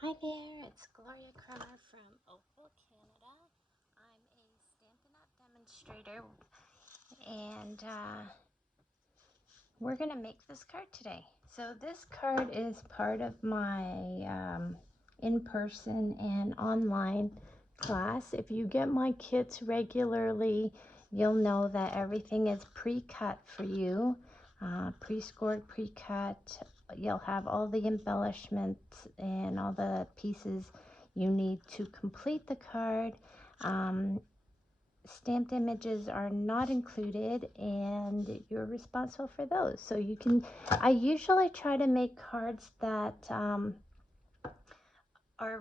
Hi there, it's Gloria Kramer from Oakville, Canada. I'm a Stampin' Up! Demonstrator, and we're going to make this card today. So this card is part of my in-person and online class. If you get my kits regularly, you'll know that everything is pre-cut for you, pre-scored, pre-cut. You'll have all the embellishments and all the pieces you need to complete the card. Stamped images are not included, and you're responsible for those. So you can, I usually try to make cards that are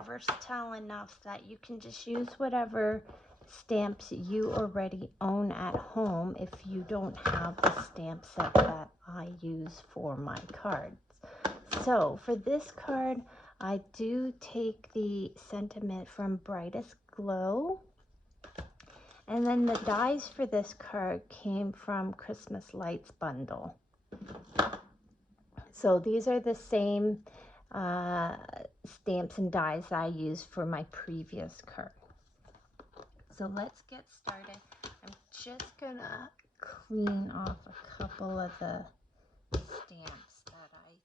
versatile enough that you can just use whatever stamps you already own at home if you don't have the stamp set that I use for my cards. So for this card, I do take the sentiment from Brightest Glow. And then the dies for this card came from Christmas Lights bundle. So these are the same stamps and dies I used for my previous card. So let's get started. I'm just gonna clean off a couple of the stamps that I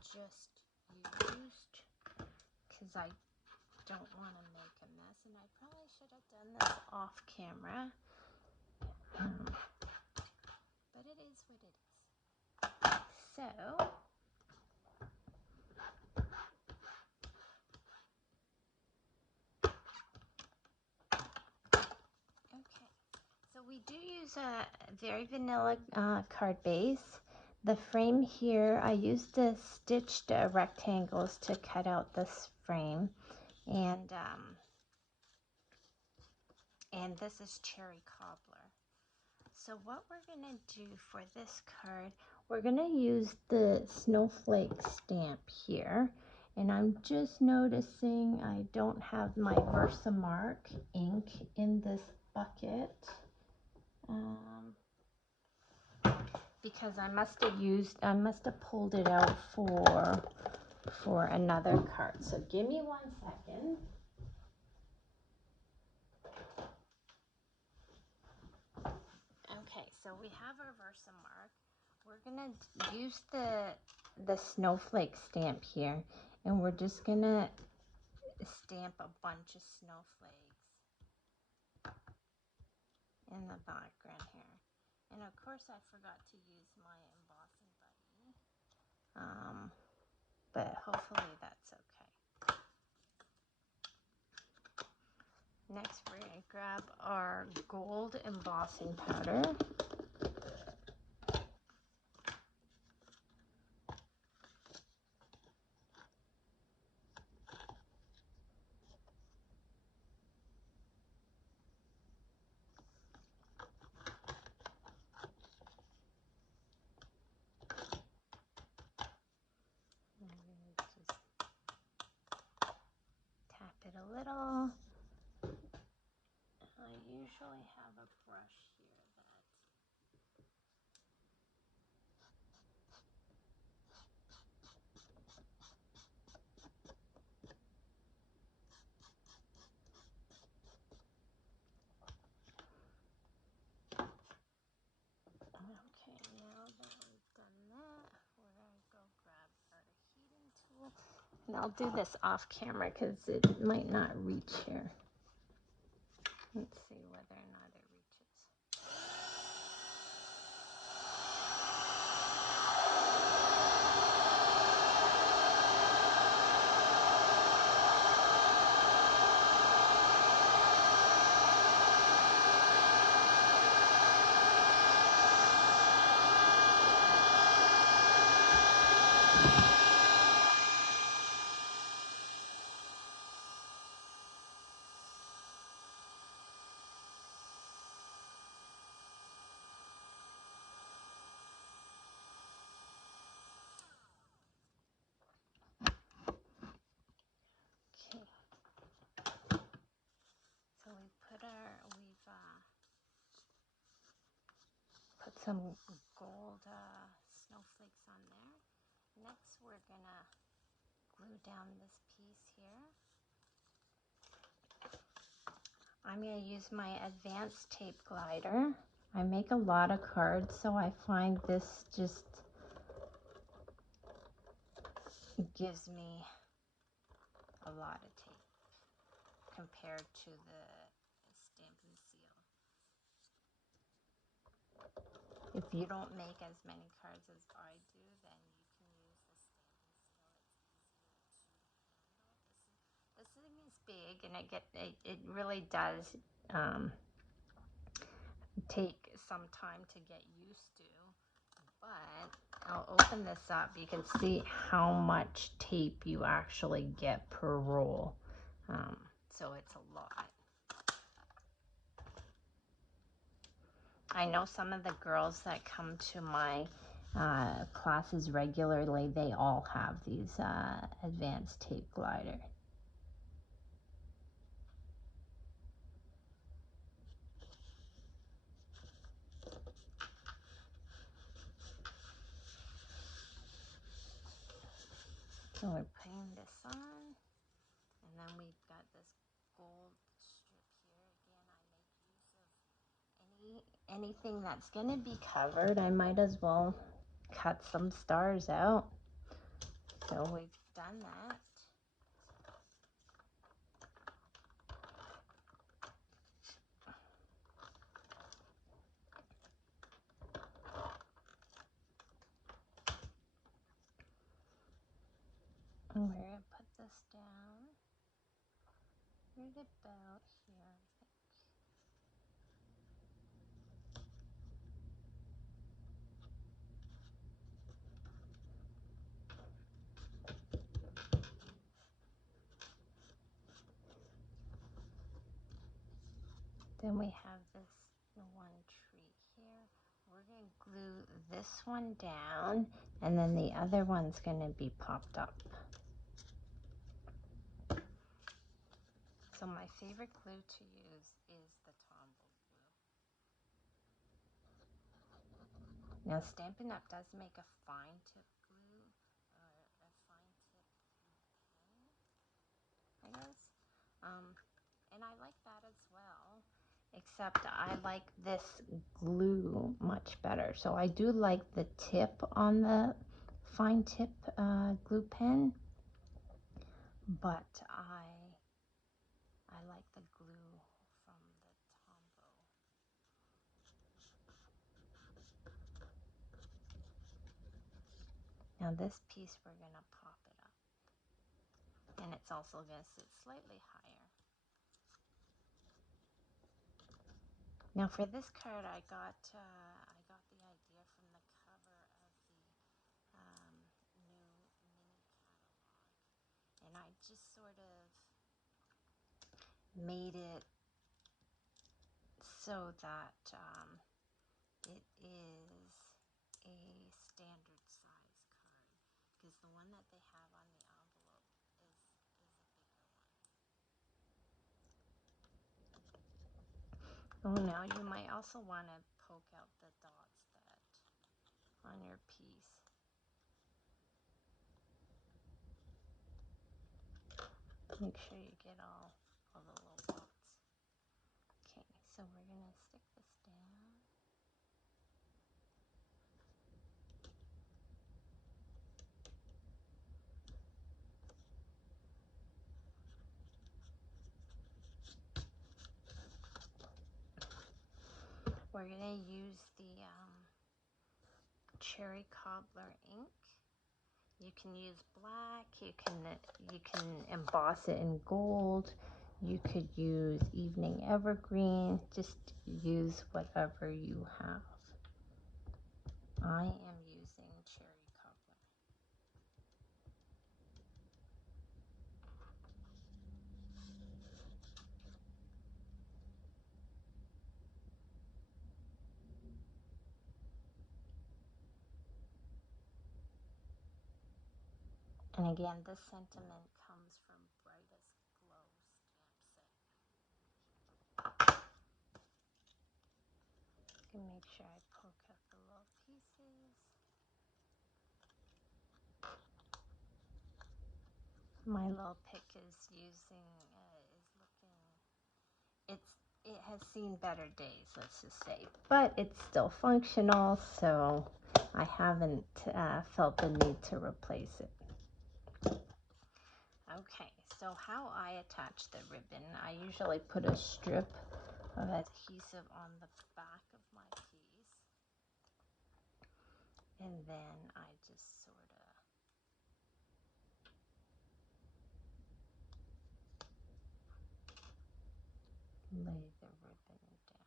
just used because I don't want to make a mess, and I probably should have done this off camera. But it is what it is. So, okay. So we do use a very vanilla card base. The frame here, I used the stitched rectangles to cut out this frame. And this is Cherry Cobbler. So what we're going to do for this card, we're going to use the snowflake stamp here. And I'm just noticing I don't have my Versamark ink in this bucket. Because I must have pulled it out for another card. So give me 1 second. Okay, so we have our Versamark. We're gonna use the snowflake stamp here, and we're just gonna stamp a bunch of snowflakes in the background here. And of course I forgot to use my embossing buddy, but hopefully that's okay. Next we're gonna grab our gold embossing powder. Tap it a little. I usually have a brush here that okay, now that we've done that, we're gonna go grab our heating tool. And I'll do this off camera because it might not reach here. Let's see whether or not it reaches. Okay. So we've put some gold snowflakes on there. Next we're gonna glue down this piece here. I'm going to use my advanced tape glider. I make a lot of cards, so I find this just gives me a lot of tape compared to the Stampin' Seal. If you don't make as many cards as I do, then you can use the Stampin' Seal. It's easier to handle. This thing is big, and it really does take some time to get used to. But I'll open this up. You can see how much tape you actually get per roll. So it's a lot. I know some of the girls that come to my classes regularly, they all have these advanced tape glider. So we're putting this on, and then we've got this gold strip here. Again, I make use of anything that's going to be covered. I might as well cut some stars out. So we've done that. And we're going to put this down right about here, I think. Then we have this one tree here. We're going to glue this one down, and then the other one's going to be popped up. So my favorite glue to use is the Tombow glue. Now Stampin' Up! Does make a fine tip glue, or a fine tip pen, I guess. And I like that as well, except I like this glue much better. So I do like the tip on the fine tip glue pen, but I like the glue from the Tombow. Now this piece we're going to pop it up, and it's also going to sit slightly higher. Now for this card, I got the idea from the cover of the new mini catalog, and I just sort of made it so that it is a standard size card, because the one that they have on the envelope is a bigger one. Oh, now you might also want to poke out the dots that on your piece. Make sure you get all the little dots. Okay, so we're going to stick this down. We're going to use the Cherry Cobbler ink. You can use black, you can emboss it in gold, you could use Evening Evergreen, just use whatever you have. I am using Cherry Cobbler. And again, this sentiment comes from Brightest Glow stamp set. You can make sure I poke out the little pieces. My little pick is it has seen better days, let's just say, but it's still functional, so I haven't felt the need to replace it. Okay, so how I attach the ribbon, I usually put a strip of adhesive on the back of my piece, and then I just sort of lay the ribbon down.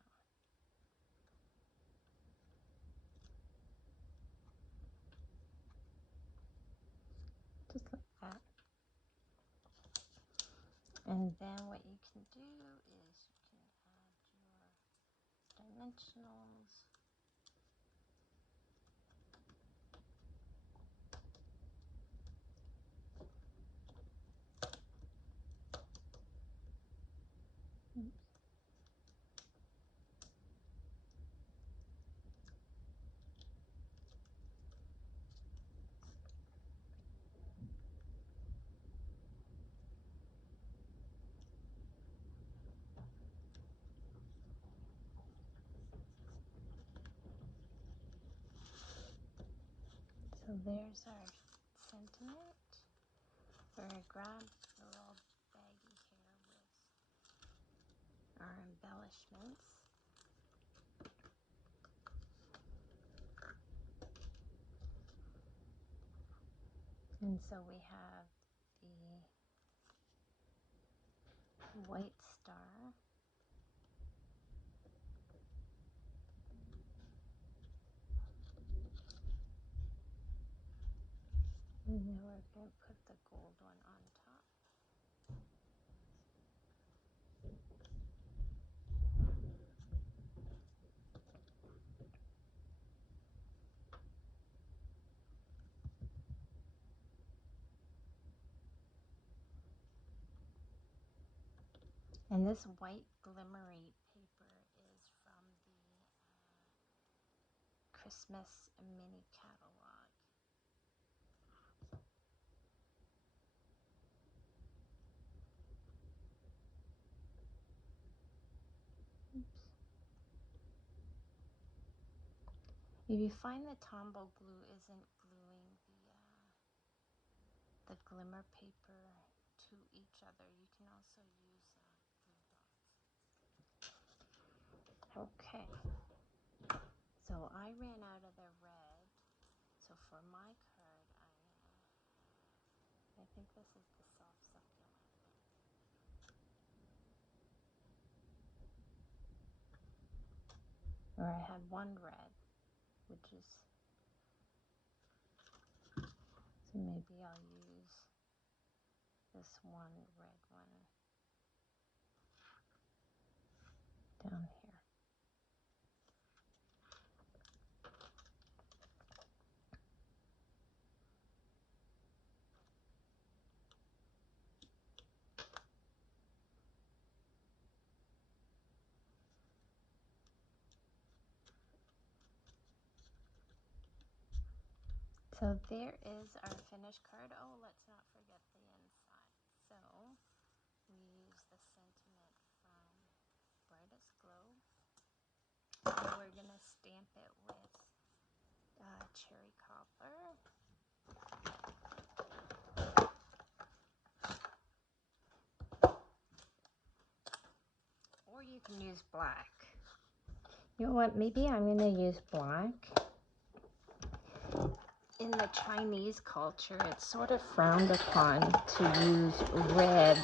Just like that. And then what you can do is you can add your dimensionals. So there's our sentiment, where I grab the little baggy hair with our embellishments. And so we have the white star. And then we're going to put the gold one on top. And this white glimmery paper is from the Christmas mini catalog. Oops. If you find the Tombow glue isn't gluing the glimmer paper to each other, you can also use glue dots. Okay, so I ran out of the red, so for my card I think this is the soft succulent one. Or I had one red, which is, so maybe I'll use this one red one down here. So there is our finished card. Oh, let's not forget the inside. So we use the sentiment from Brightest Glow. And we're going to stamp it with cherry cobbler. Or you can use black. You know what? Maybe I'm going to use black. In the Chinese culture, it's sort of frowned upon to use red.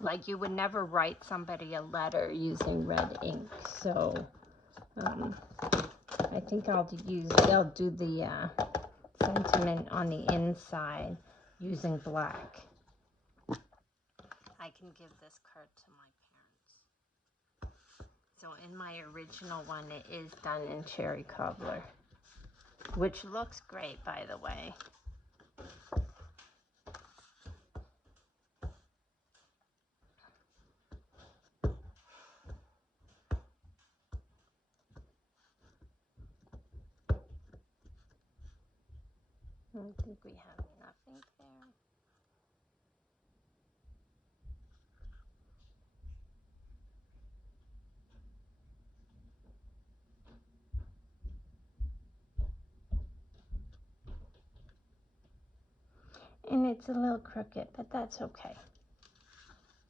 Like you would never write somebody a letter using red ink. So I think they'll do the sentiment on the inside using black. I can give this card to my parents. So in my original one, it is done in cherry cobbler, which looks great, by the way. I think we have enough ink And it's a little crooked, but that's okay.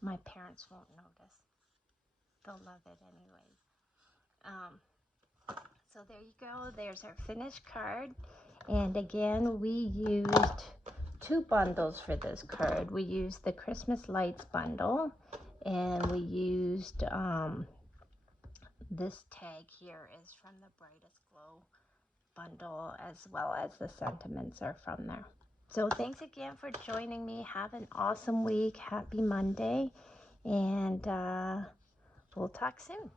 My parents won't notice. They'll love it anyways. So there you go. There's our finished card. And again, we used 2 bundles for this card. We used the Christmas Lights bundle, and we used this tag here is from the Brightest Glow bundle, as well as the sentiments are from there. So thanks again for joining me. Have an awesome week. Happy Monday, and we'll talk soon.